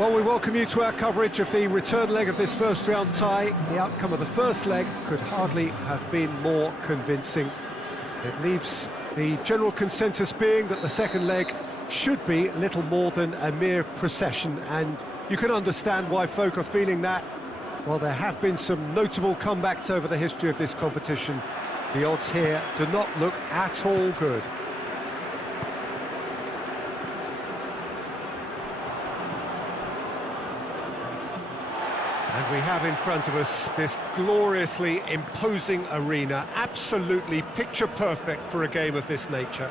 Well, we welcome you to our coverage of the return leg of this first round tie. The outcome of the first leg could hardly have been more convincing. It leaves the general consensus being that the second leg should be little more than a mere procession, and you can understand why folk are feeling that. While there have been some notable comebacks over the history of this competition, the odds here do not look at all good. And we have in front of us this gloriously imposing arena, absolutely picture perfect for a game of this nature.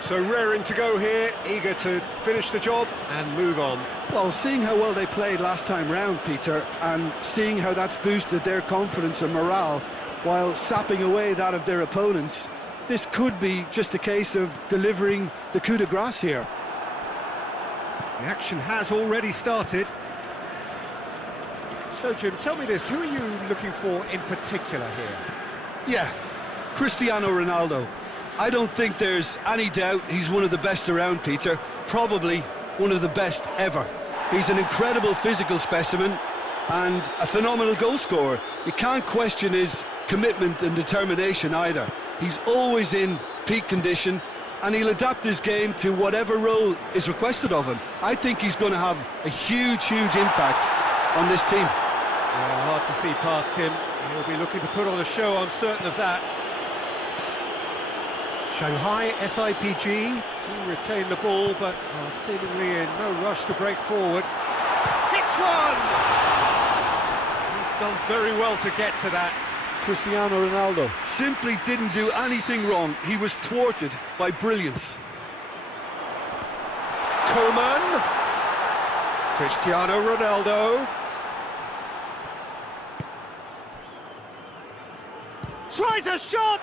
So raring to go here, eager to finish the job and move on. Well, seeing how well they played last time round, Peter, and seeing how that's boosted their confidence and morale while sapping away that of their opponents, this could be just a case of delivering the coup de grace here. The action has already started. So, Jim, tell me this, who are you looking for in particular here? Yeah, Cristiano Ronaldo. I don't think there's any doubt he's one of the best around, Peter. Probably one of the best ever. He's an incredible physical specimen and a phenomenal goal scorer. You can't question his commitment and determination either. He's always in peak condition, and he'll adapt his game to whatever role is requested of him. I think he's going to have a huge impact on this team. Yeah, hard to see past him. He'll be looking to put on a show, I'm certain of that. Shanghai SIPG to retain the ball, but are seemingly in no rush to break forward. Hits one! He's done very well to get to that. Cristiano Ronaldo simply didn't do anything wrong. He was thwarted by brilliance. Coman. Cristiano Ronaldo. Tries a shot!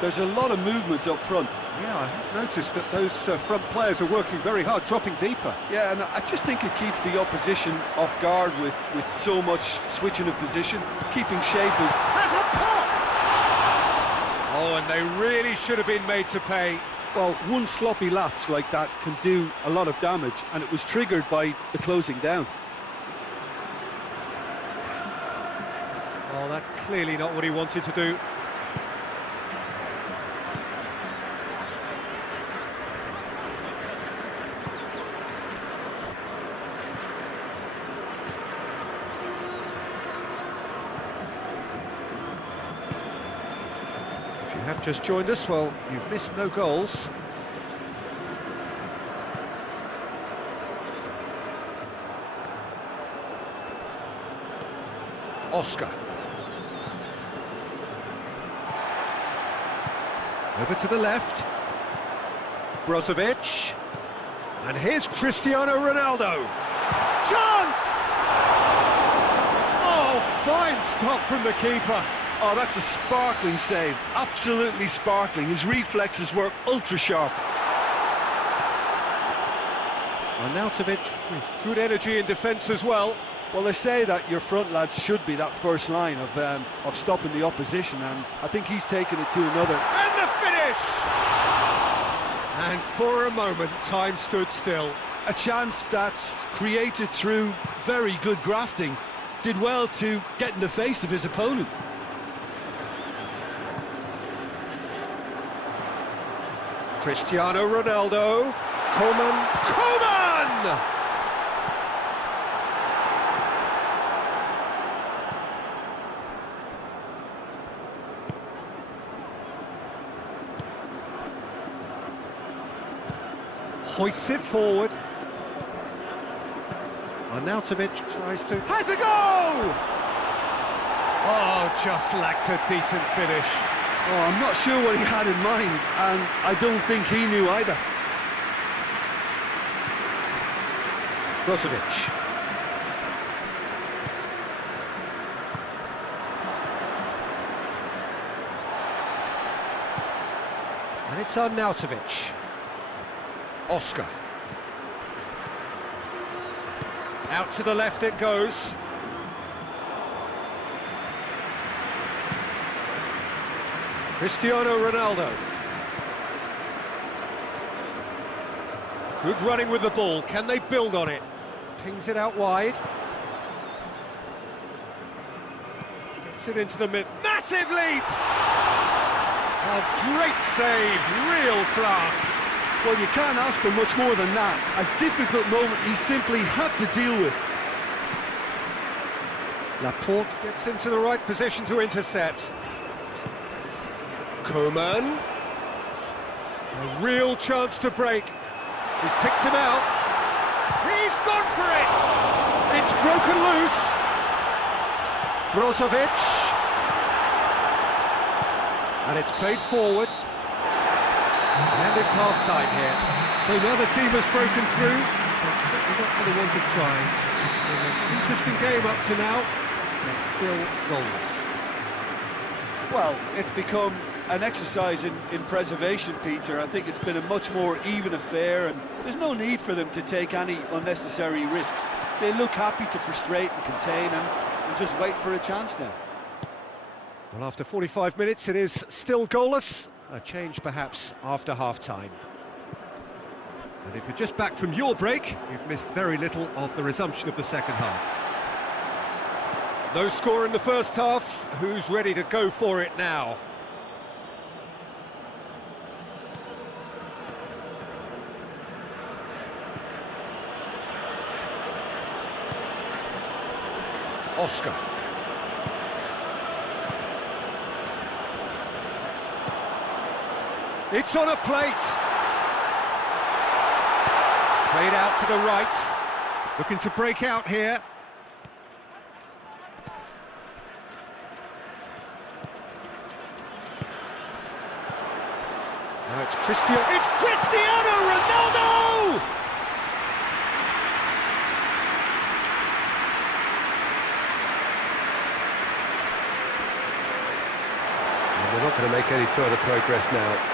There's a lot of movement up front. Yeah, I have noticed that those front players are working very hard, dropping deeper. Yeah, and I just think it keeps the opposition off guard with so much switching of position. Keeping shape is... Has a pop! Oh, and they really should have been made to pay. Well, one sloppy lapse like that can do a lot of damage, and it was triggered by the closing down. Oh, that's clearly not what he wanted to do. If you have just joined us, well, you've missed no goals. Oscar. Over to the left. Brozovic. And here's Cristiano Ronaldo. Chance! Oh, fine stop from the keeper. Oh, that's a sparkling save. Absolutely sparkling. His reflexes were ultra-sharp. Arnautovic with good energy in defence as well. Well, they say that your front lads should be that first line of stopping the opposition, and I think he's taken it to another. And the finish! And for a moment, time stood still. A chance that's created through very good grafting. Did well to get in the face of his opponent. Cristiano Ronaldo. Coman! Hoists it forward. Arnautovic tries to... Has a goal! Oh, just lacked a decent finish. Oh, I'm not sure what he had in mind, and I don't think he knew either. Brozovic. And it's Arnautovic. Oscar. Out to the left it goes. Cristiano Ronaldo. Good running with the ball. Can they build on it? Pings it out wide. Gets it into the mid. Massive leap! A great save, real class. Well, you can't ask for much more than that. A difficult moment he simply had to deal with. Laporte gets into the right position to intercept. Koeman. A real chance to break. He's picked him out. He's gone for it! It's broken loose. Brozovic. And it's played forward. And it's half-time here. So now the team has broken through. It's certainly not going to want to try. It's been an interesting game up to now. And still goals. Well, it's become an exercise in preservation, Peter. I think it's been a much more even affair, and there's no need for them to take any unnecessary risks. They look happy to frustrate and contain and just wait for a chance now. Well, after 45 minutes, it is still goalless. A change, perhaps, after half-time. And if you're just back from your break, you've missed very little of the resumption of the second half. No score in the first half. Who's ready to go for it now? Oscar. It's on a plate. Played out to the right. Looking to break out here. Now it's Cristiano Ronaldo! And they're not going to make any further progress now.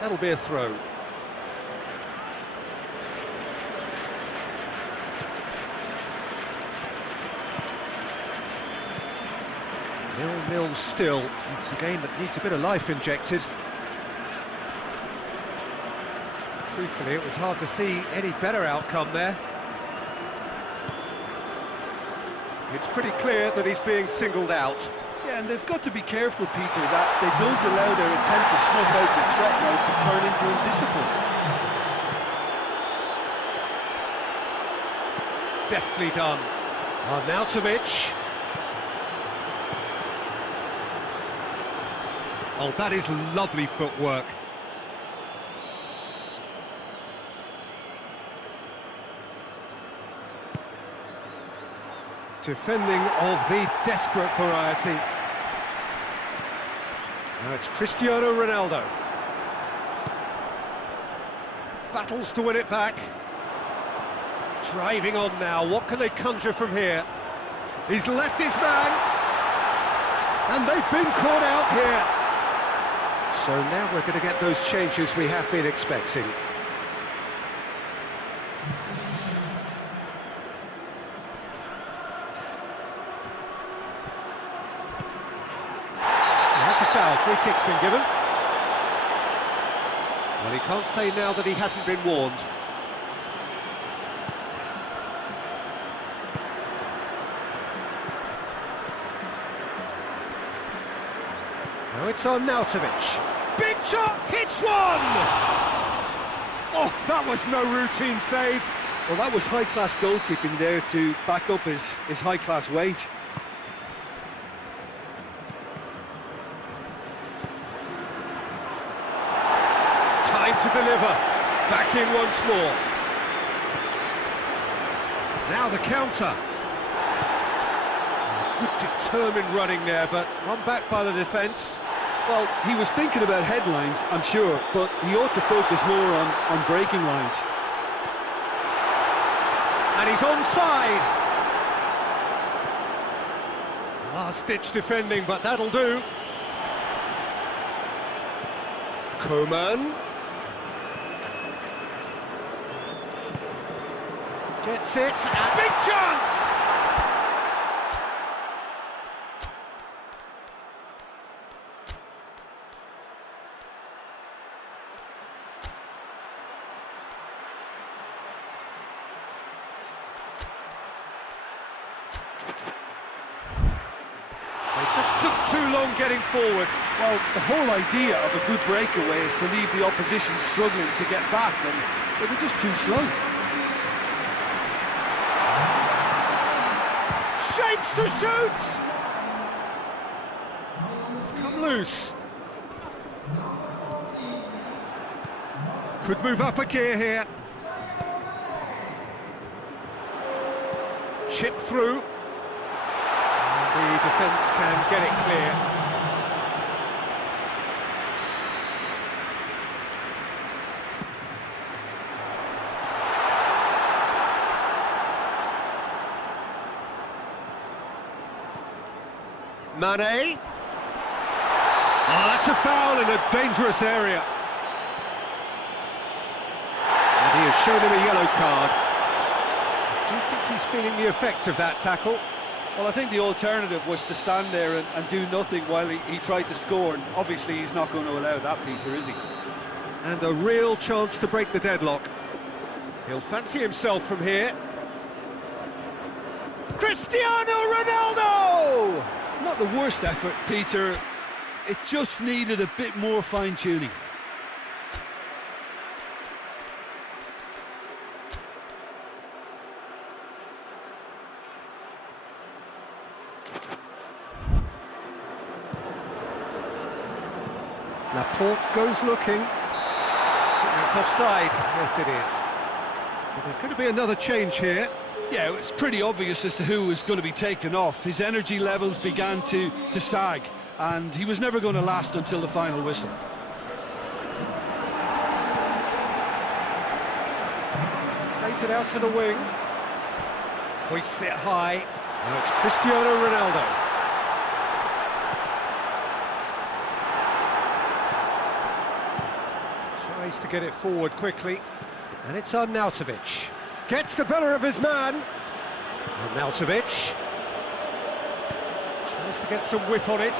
That'll be a throw. 0-0 still. It's a game that needs a bit of life injected. Truthfully, it was hard to see any better outcome there. It's pretty clear that he's being singled out. Yeah, and they've got to be careful, Peter, that they don't allow their attempt to snuff out the threat now to turn into indiscipline. Deftly done. Arnautovic. Oh, that is lovely footwork. Defending of the desperate variety. Now it's Cristiano Ronaldo. Battles to win it back. Driving on now, what can they conjure from here? He's left his man. And they've been caught out here. So now we're going to get those changes we have been expecting. That's a foul, free kick's been given. Well, he can't say now that he hasn't been warned. Now it's Arnautovic. Big shot, hits one! Oh, that was no routine save. Well, that was high-class goalkeeping there to back up his high-class wage. Time to deliver. Back in once more. Now the counter. Good determined running there, but run back by the defence. Well, he was thinking about headlines, I'm sure, but he ought to focus more on breaking lines. And he's onside. Last-ditch defending, but that'll do. Koeman. Gets it, a big chance! on getting forward. Well, the whole idea of a good breakaway is to leave the opposition struggling to get back, and they were just too slow. Shapes to shoot! It's come loose. Could move up a gear here. Chip through. And the defence can get it clear. Mane. Oh, that's a foul in a dangerous area. And he has shown him a yellow card. Do you think he's feeling the effects of that tackle? Well, I think the alternative was to stand there and do nothing while he tried to score, and obviously he's not going to allow that, Peter, is he? And a real chance to break the deadlock. He'll fancy himself from here. Cristiano Ronaldo! Not the worst effort, Peter. It just needed a bit more fine-tuning. Laporte goes looking. I think that's offside. Yes, it is. But there's going to be another change here. Yeah, it's pretty obvious as to who was going to be taken off. His energy levels began to sag, and he was never going to last until the final whistle. Plays it out to the wing. Hoists it high. Now it's Cristiano Ronaldo. Tries to get it forward quickly. And it's Arnautovic. Gets the better of his man. Arnautovic. Tries to get some whip on it.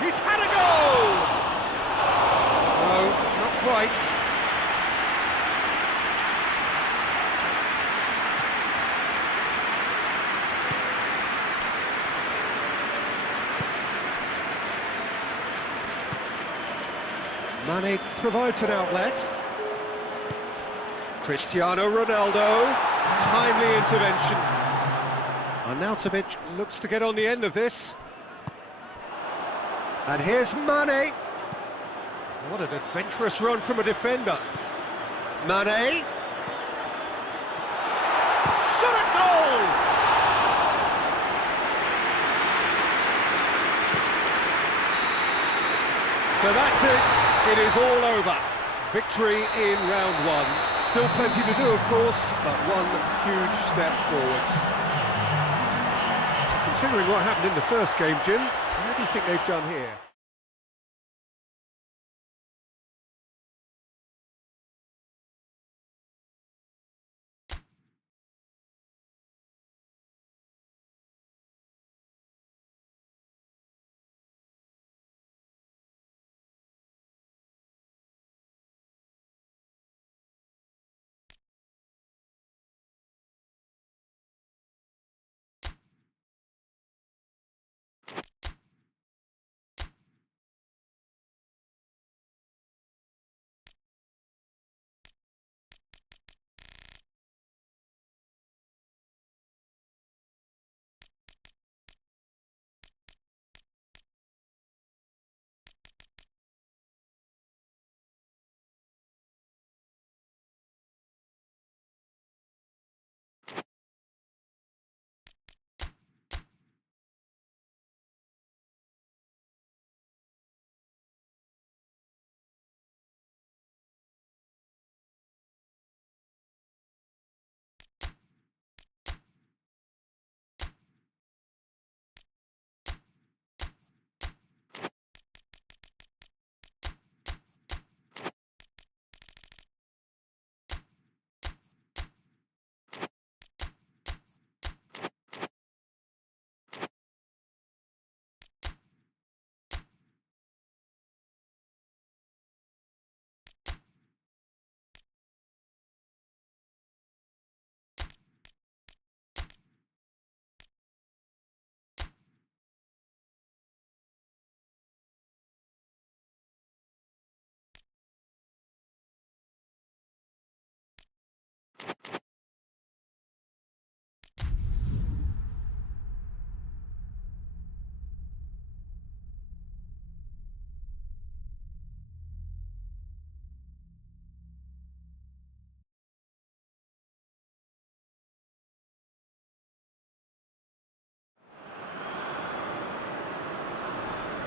He's had a goal! No, not quite. Mane provides an outlet. Cristiano Ronaldo, timely intervention. Arnautovic looks to get on the end of this. And here's Mane. What an adventurous run from a defender. Mane. Shot a goal! So that's it. It is all over. Victory in round one. Still plenty to do, of course, but one huge step forwards. Considering what happened in the first game, Jim, how do you think they've done here?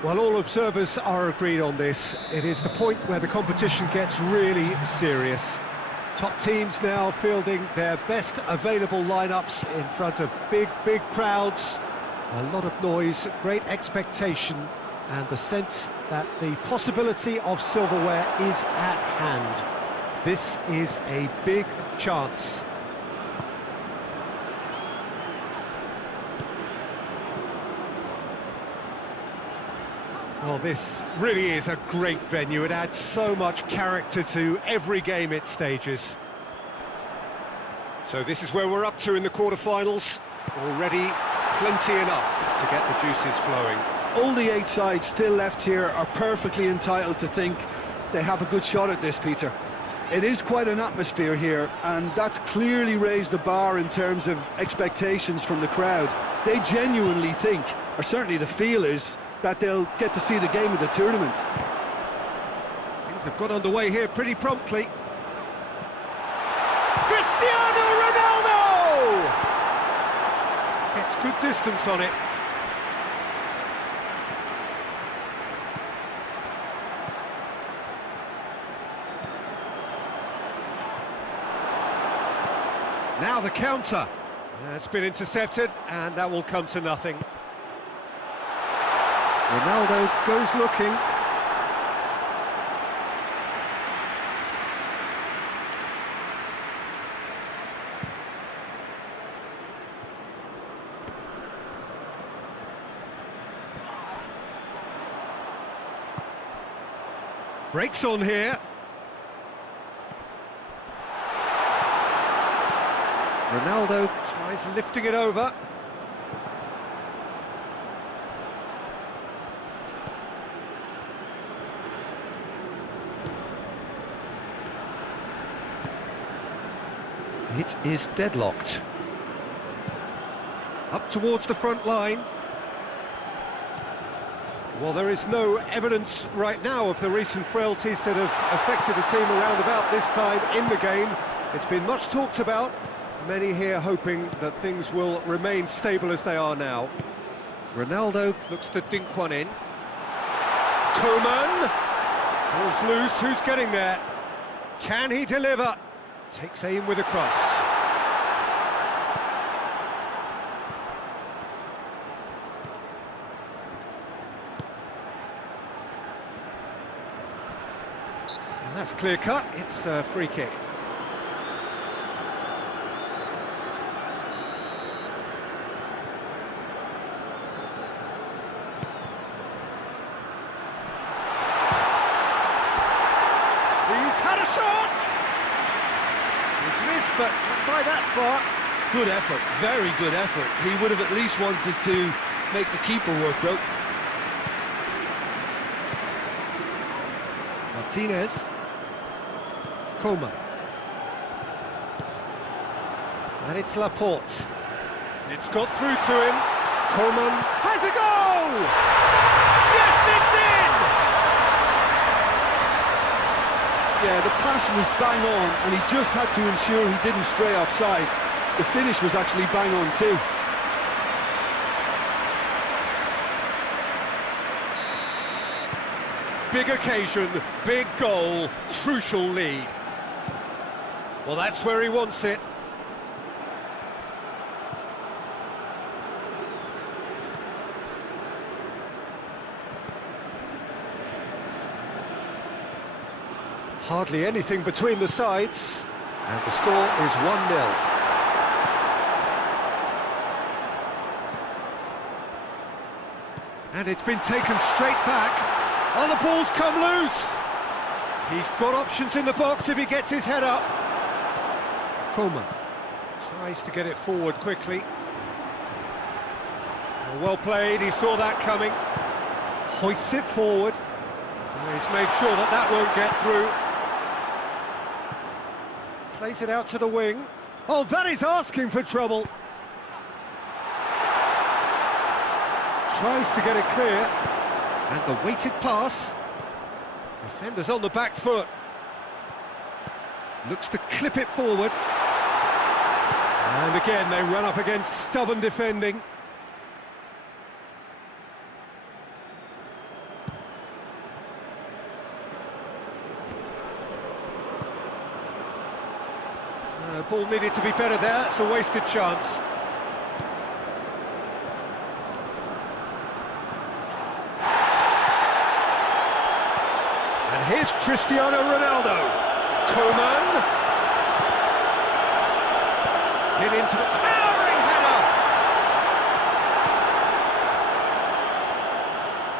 Well, all observers are agreed on this. It is the point where the competition gets really serious. Top teams now fielding their best available lineups in front of big crowds. A lot of noise, great expectation, and the sense that the possibility of silverware is at hand. This is a big chance. Well, this really is a great venue. It adds so much character to every game it stages. So this is where we're up to in the quarter-finals. Already plenty enough to get the juices flowing. All the 8 sides still left here are perfectly entitled to think they have a good shot at this, Peter. It is quite an atmosphere here, and that's clearly raised the bar in terms of expectations from the crowd. They genuinely think, or certainly the feel is, that they'll get to see the game of the tournament. Things have got underway here pretty promptly. Cristiano Ronaldo! Gets good distance on it. Now the counter. It's been intercepted, and that will come to nothing. Ronaldo goes looking. Breaks on here. Ronaldo tries lifting it over. It is deadlocked. Up towards the front line. Well, there is no evidence right now of the recent frailties that have affected the team around about this time in the game. It's been much talked about. Many here hoping that things will remain stable as they are now. Ronaldo looks to dink one in. Coman! Ball's loose, who's getting there? Can he deliver? Takes aim with a cross. And that's clear cut, it's a free kick. He's had a shot! He's missed, but not by that far. Good effort, very good effort. He would have at least wanted to make the keeper work, though. Martinez. Coman. And it's Laporte. It's got through to him. Coman has a goal! Yes, it's in! Yeah, the pass was bang on, and he just had to ensure he didn't stray offside. The finish was actually bang on too. Big occasion, big goal, crucial lead. Well, that's where he wants it. Hardly anything between the sides, and the score is 1-0. And it's been taken straight back. Oh, the ball's come loose! He's got options in the box if he gets his head up. Coman tries to get it forward quickly. Well played, he saw that coming. Hoists it forward. He's made sure that that won't get through. Plays it out to the wing. Oh, that is asking for trouble. Tries to get it clear. And the weighted pass. Defender's on the back foot. Looks to clip it forward. And again, they run up against stubborn defending. ball needed to be better there, it's a wasted chance. And here's Cristiano Ronaldo. Coman. Hit into the towering header.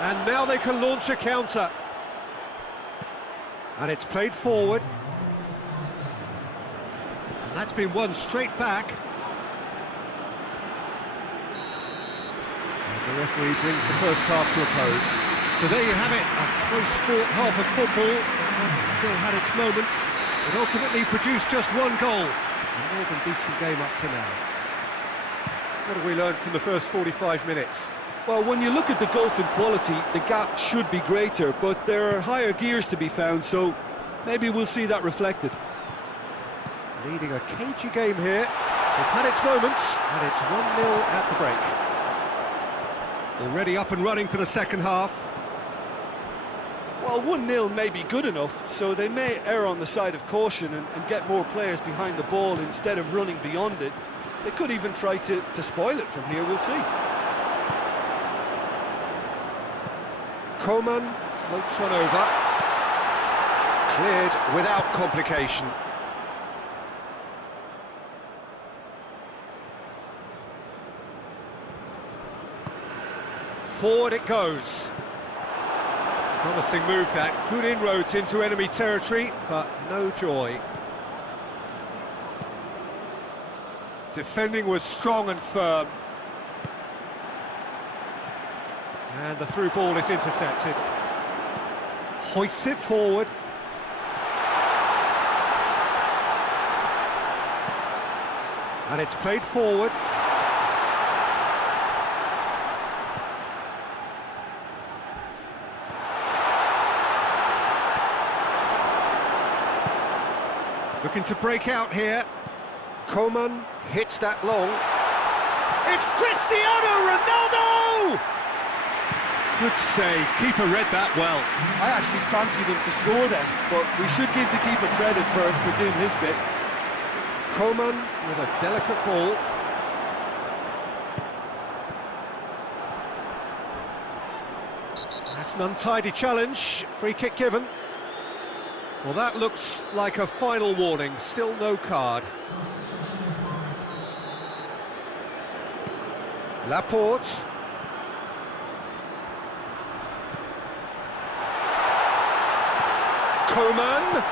And now they can launch a counter. And it's played forward. And that's been won straight back. And the referee brings the first half to a close. So there you have it, a close-fought half of football. Still had its moments, but ultimately produced just one goal. A more than decent game up to now. What have we learned from the first 45 minutes? Well, when you look at the gulf in quality, the gap should be greater, but there are higher gears to be found, so maybe we'll see that reflected. Leading a cagey game here. It's had its moments, and it's 1-0 at the break. Already up and running for the second half. Well, 1-0 may be good enough, so they may err on the side of caution and get more players behind the ball instead of running beyond it. They could even try to spoil it from here, we'll see. Coman floats one over. Cleared without complication. Forward it goes. Promising move that, good inroads into enemy territory, but no joy. Defending was strong and firm. And the through ball is intercepted. Hoists it forward. And it's played forward. Looking to break out here. Coman hits that long. It's Cristiano Ronaldo! Good save, keeper read that well. I actually fancied him to score then, but we should give the keeper credit for doing his bit. Coman with a delicate ball. That's an untidy challenge, free kick given. Well, that looks like a final warning, still no card. Laporte. Coman.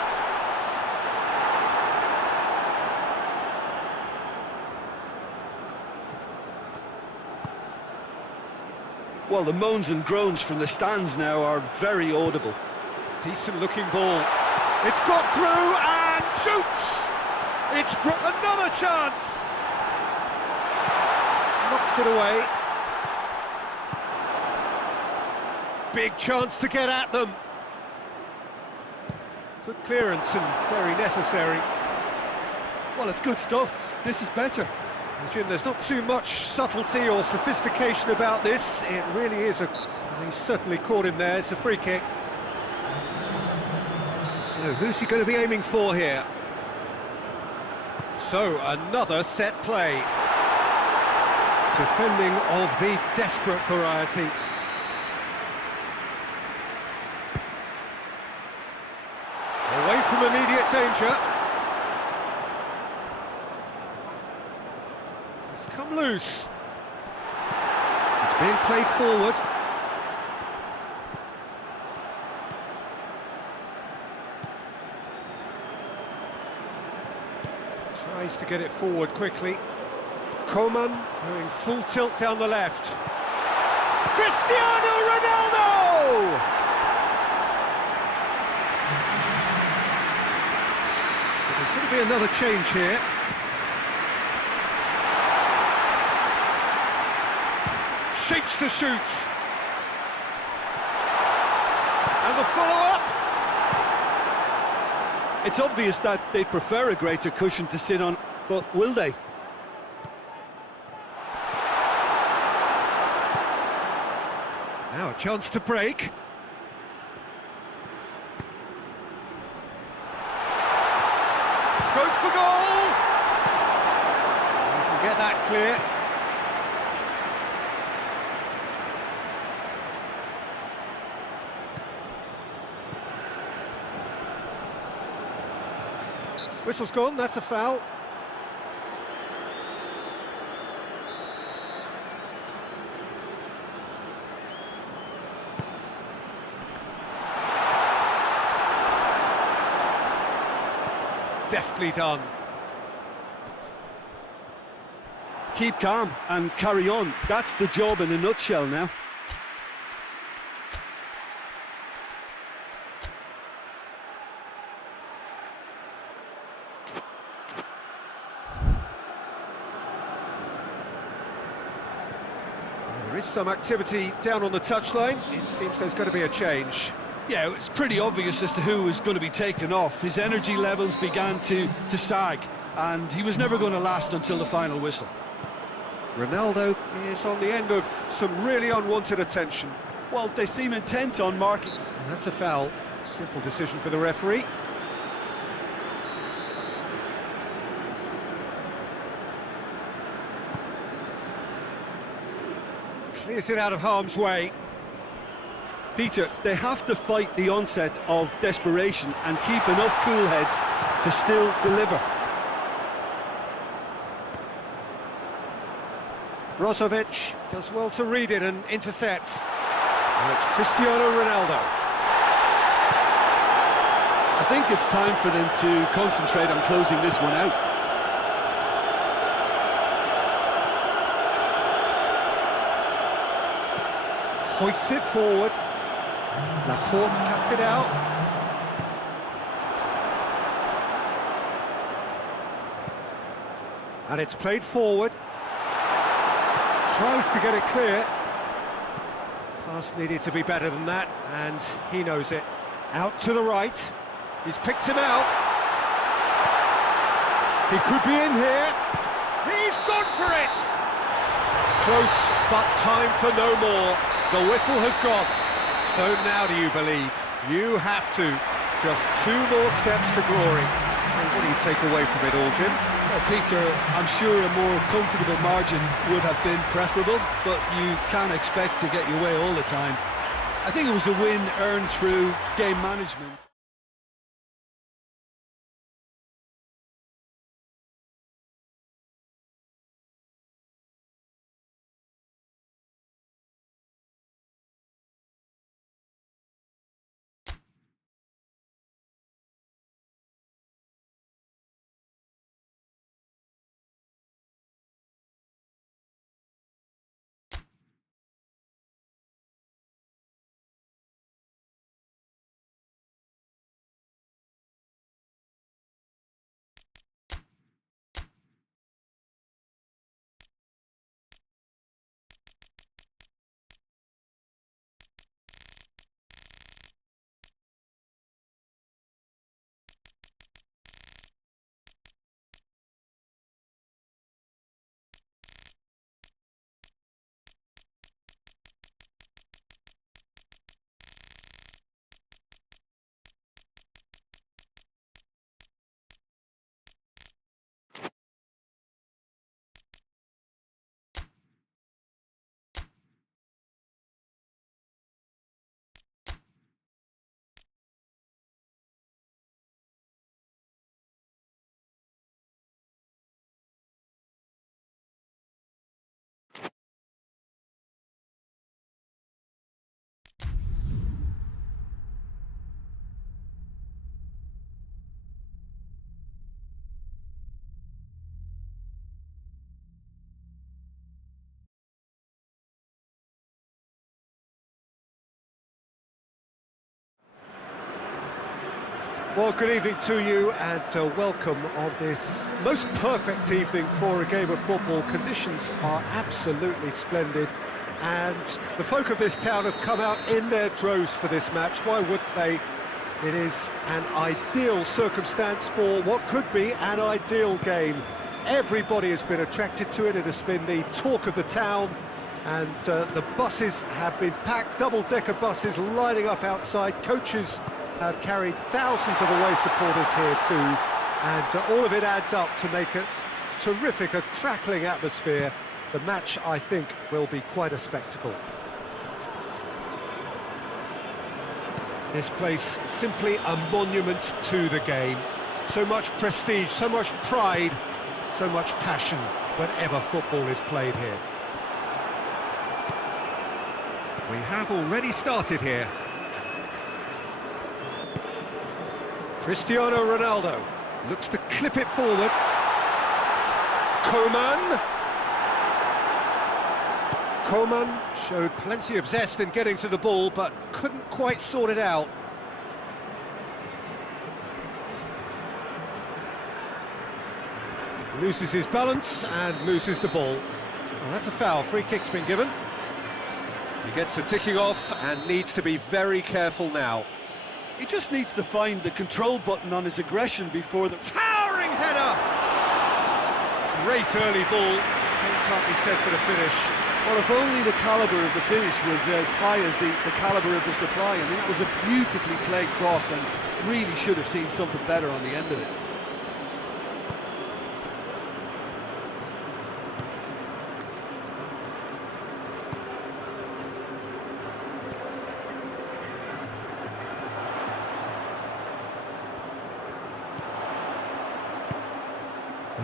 Well, the moans and groans from the stands now are very audible. Decent looking ball. It's got through and shoots! It's another chance! Knocks it away. Big chance to get at them. Good clearance and very necessary. Well, it's good stuff. This is better. Jim, there's not too much subtlety or sophistication about this. It really is He's certainly caught him there. It's a free kick. So, who's he going to be aiming for here? So, another set play. Defending of the desperate variety. Away from immediate danger. It's come loose. It's being played forward. Tries to get it forward quickly. Coman going full tilt down the left. Cristiano Ronaldo! But there's going to be another change here. Shapes to shoot. And the follow-up. It's obvious that they prefer a greater cushion to sit on, but will they? Now a chance to break. Goes for goal! get that clear. Whistle's gone, that's a foul. Deftly done. Keep calm and carry on. That's the job in a nutshell now. There is some activity down on the touchline. It seems there's going to be a change. Yeah, it's pretty obvious as to who was going to be taken off. His energy levels began to sag, and he was never going to last until the final whistle. Ronaldo is on the end of some really unwanted attention. Well, they seem intent on marking. That's a foul. Simple decision for the referee. Clears it out of harm's way. Peter, they have to fight the onset of desperation and keep enough cool heads to still deliver. Brozovic does well to read it and intercepts. And it's Cristiano Ronaldo. I think it's time for them to concentrate on closing this one out. Hoists it forward. Laporte cuts it out. And it's played forward. Tries to get it clear. Pass needed to be better than that, and he knows it. Out to the right. He's picked him out. He could be in here. He's gone for it! Close, but time for no more. The whistle has gone. So now do you believe? You have to. Just 2 more steps to glory. So what do you take away from it all, Jim? Well, Peter, I'm sure a more comfortable margin would have been preferable, but you can't expect to get your way all the time. I think it was a win earned through game management. Well, good evening to you and welcome on this most perfect evening for a game of football. Conditions are absolutely splendid and the folk of this town have come out in their droves for this match. Why wouldn't they? It is an ideal circumstance for what could be an ideal game. Everybody has been attracted to it. It has been the talk of the town and the buses have been packed, double-decker buses lining up outside. Coaches have carried thousands of away supporters here too, and all of it adds up to make it terrific, a crackling atmosphere. The match, I think, will be quite a spectacle. This place, simply a monument to the game. So much prestige, so much pride, so much passion whenever football is played here. We have already started here. Cristiano Ronaldo looks to clip it forward. Coman showed plenty of zest in getting to the ball, but couldn't quite sort it out. Loses his balance and loses the ball. Well, that's a foul. Free kick's been given. He gets the ticking off and needs to be very careful now. He just needs to find the control button on his aggression before the... Towering header! Great early ball. Same can't be said for the finish. Well, if only the calibre of the finish was as high as the calibre of the supply. I mean, it was a beautifully played cross and really should have seen something better on the end of it.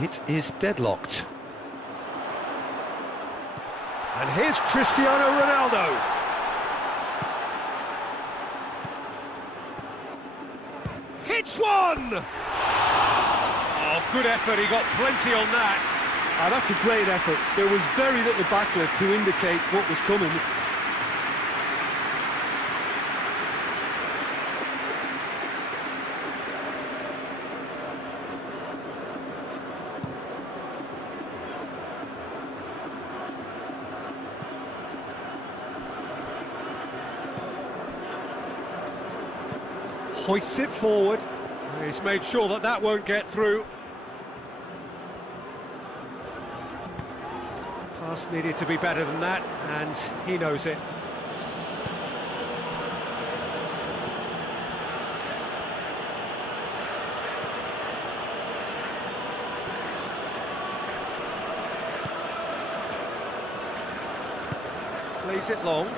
It is deadlocked. And here's Cristiano Ronaldo. Hits one! Oh, good effort, he got plenty on that. That's a great effort. There was very little backlift to indicate what was coming. Hoists it forward. He's made sure that that won't get through. Pass needed to be better than that, and he knows it. Plays it long.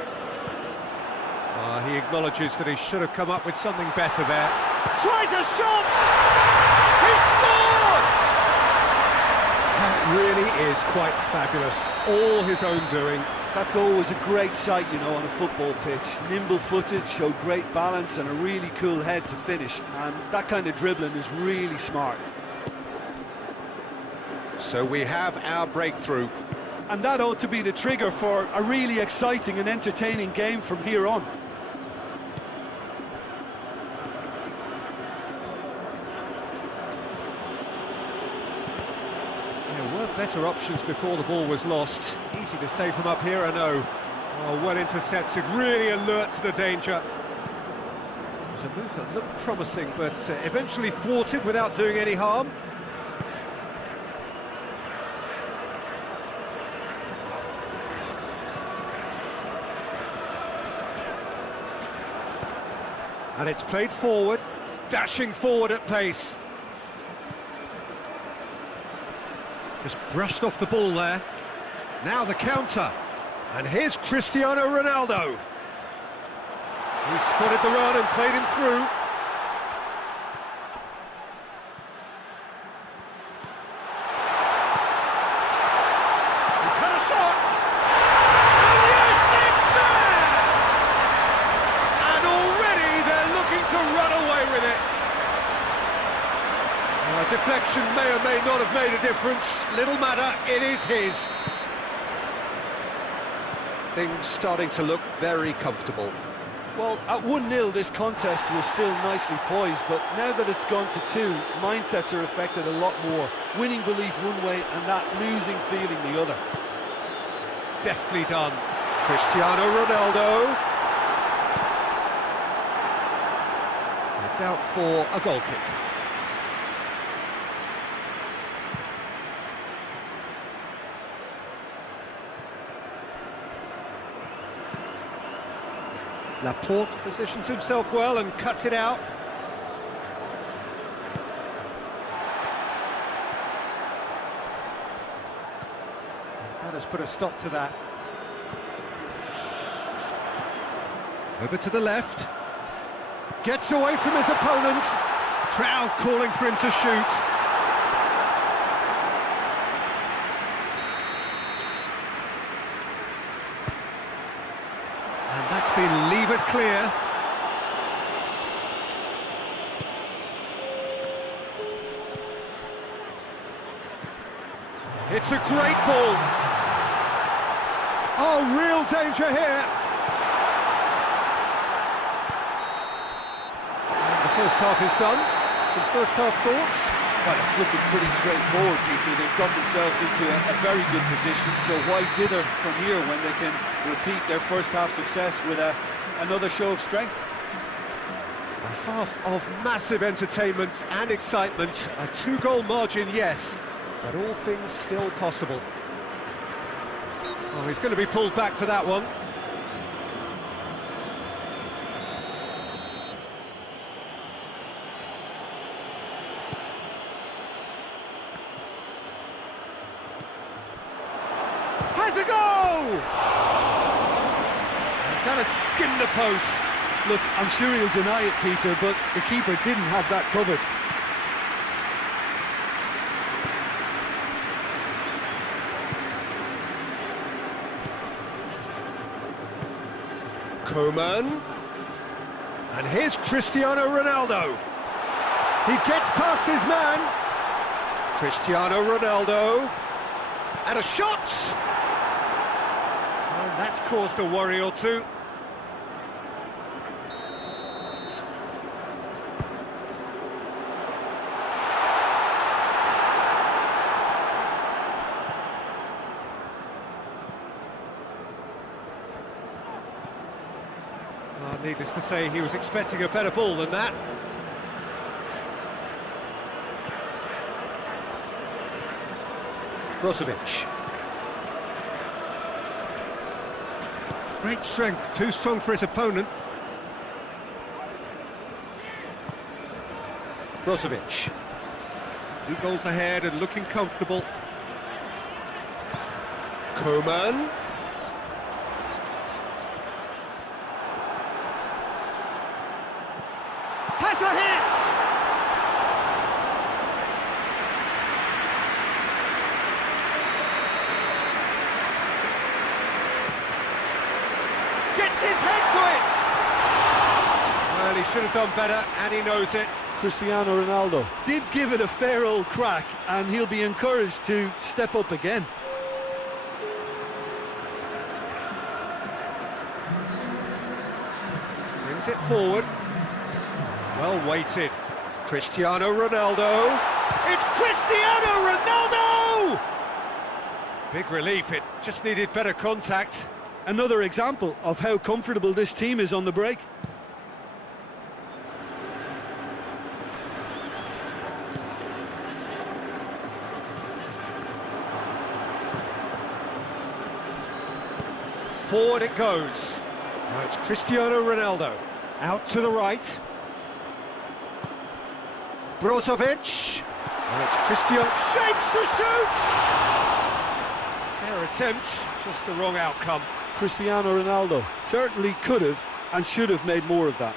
He acknowledges that he should have come up with something better there. Tries a shot! He scored! That really is quite fabulous. All his own doing. That's always a great sight, you know, on a football pitch. Nimble-footed, showed great balance and a really cool head to finish. And that kind of dribbling is really smart. So we have our breakthrough. And that ought to be the trigger for a really exciting and entertaining game from here on. Better options before the ball was lost. Easy to save from up here, I know. Oh, well intercepted, really alert to the danger. It was a move that looked promising, but eventually thwarted without doing any harm. And it's played forward, dashing forward at pace. Just brushed off the ball there. Now the counter. And here's Cristiano Ronaldo. He spotted the run and played him through. He's had a shot. And yes, it's there! And already they're looking to run away with it. Deflection may or may not have made a difference. Little matter, it is his. Things starting to look very comfortable. Well, at 1-0 this contest was still nicely poised, but now that it's gone to 2, mindsets are affected a lot more. Winning belief one way and that losing feeling the other. Deftly done. Cristiano Ronaldo. It's out for a goal kick. Laporte positions himself well and cuts it out. has put a stop to that. Over to the left. Gets away from his opponent. Crowd calling for him to shoot. And that's been levered clear. It's a great ball. Oh, real danger here. And the first half is done. Some first half thoughts? Well, it's looking pretty straightforward, Peter. They've got themselves into a very good position, so why dither from here when they can repeat their first half success with another show of strength? A half of massive entertainment and excitement. A two-goal margin, yes, but all things still possible. Oh, he's going to be pulled back for that one. Has a go! Kind of skimmed the post. Look, I'm sure he'll deny it, Peter, but the keeper didn't have that covered. Coman. And here's Cristiano Ronaldo. He gets past his man. Cristiano Ronaldo. And a shot! And that's caused a worry or two. Needless to say, he was expecting a better ball than that. Brozovic. Great strength, too strong for his opponent. Brozovic. 2 goals ahead and looking comfortable. Coman. Has a hit! Gets his head to it! Well, he should have done better, and he knows it. Cristiano Ronaldo did give it a fair old crack, and he'll be encouraged to step up again. Brings it forward. Well weighted. Cristiano Ronaldo. It's Cristiano Ronaldo! Big relief, it just needed better contact. Another example of how comfortable this team is on the break. Forward it goes. Now it's Cristiano Ronaldo. Out to the right. Brozovic. And it's Cristiano. Shapes to shoot! Fair attempt, just the wrong outcome. Cristiano Ronaldo certainly could have and should have made more of that.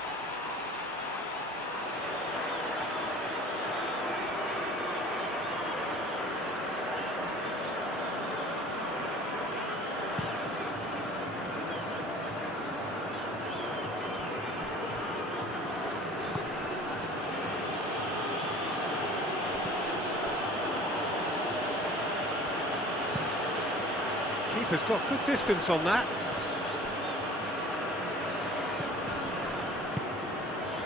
Keeper's got good distance on that.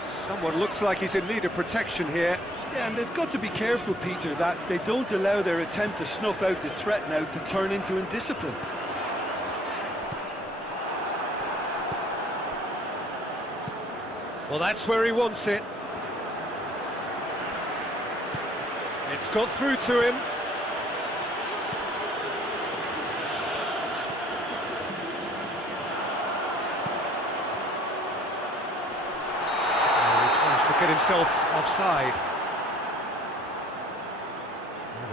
Someone looks like he's in need of protection here. Yeah, and they've got to be careful, Peter, that they don't allow their attempt to snuff out the threat now to turn into indiscipline. Well, that's where he wants it. It's got through to him. He's managed to get himself offside.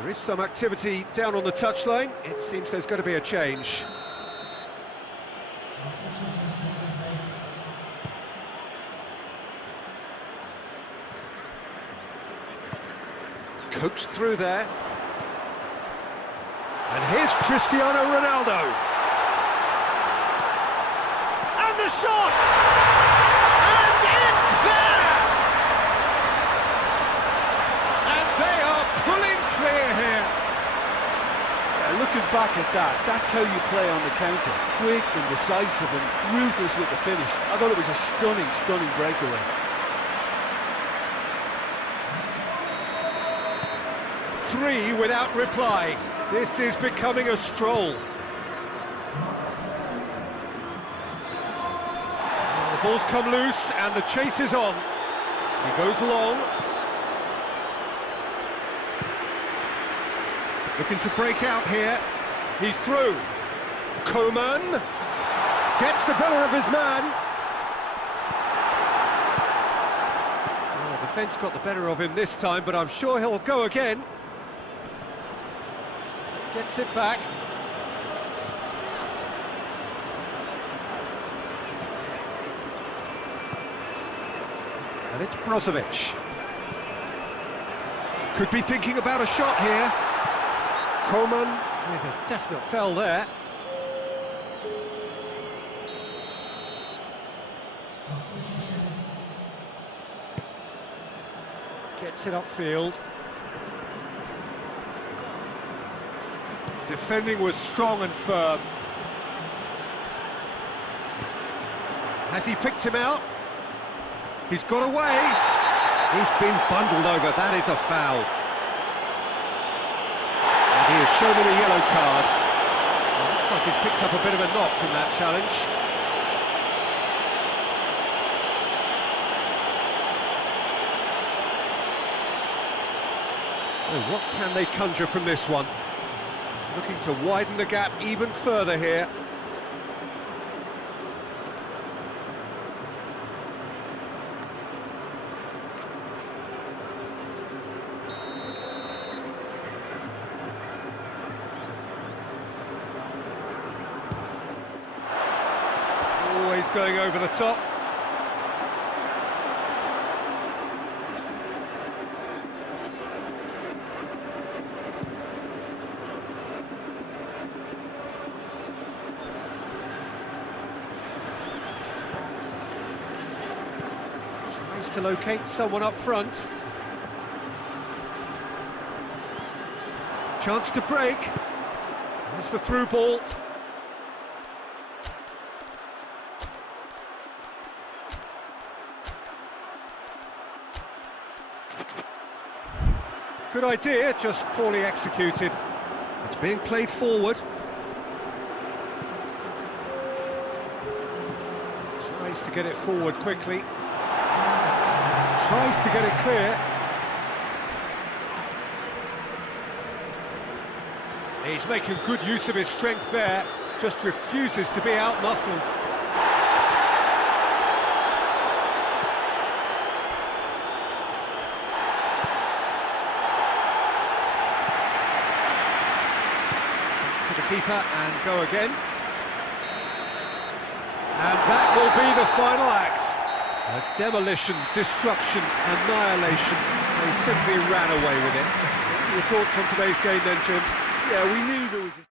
There is some activity down on the touchline. It seems there's going to be a change. Coaxed through there. And here's Cristiano Ronaldo. And the shot! And it's there! And they are pulling clear here. Yeah, looking back at that, that's how you play on the counter. Quick and decisive and ruthless with the finish. I thought it was a stunning, stunning breakaway. Three without reply. This is becoming a stroll. The ball's come loose and the chase is on. He goes long. Looking to break out here. He's through. Coman gets the better of his man. Oh, the defence got the better of him this time, but I'm sure he'll go again. Gets it back. And it's Brozovic. Could be thinking about a shot here. Coman with a definite foul there. Gets it upfield. Defending was strong and firm. Has he picked him out? He's got away. He's been bundled over. That is a foul. And he has shown him a yellow card. Well, looks like he's picked up a bit of a knock from that challenge. So what can they conjure from this one? Looking to widen the gap even further here. Always going over the top. Tries to locate someone up front. Chance to break. There's the through ball. Good idea, just poorly executed. It's being played forward. Tries to get it forward quickly. Tries to get it clear. He's making good use of his strength there, just refuses to be out-muscled. Back to the keeper and go again. And that will be the final act. A demolition, destruction, annihilation. They simply ran away with it. What are your thoughts on today's game then, Jim? Yeah, we knew there was a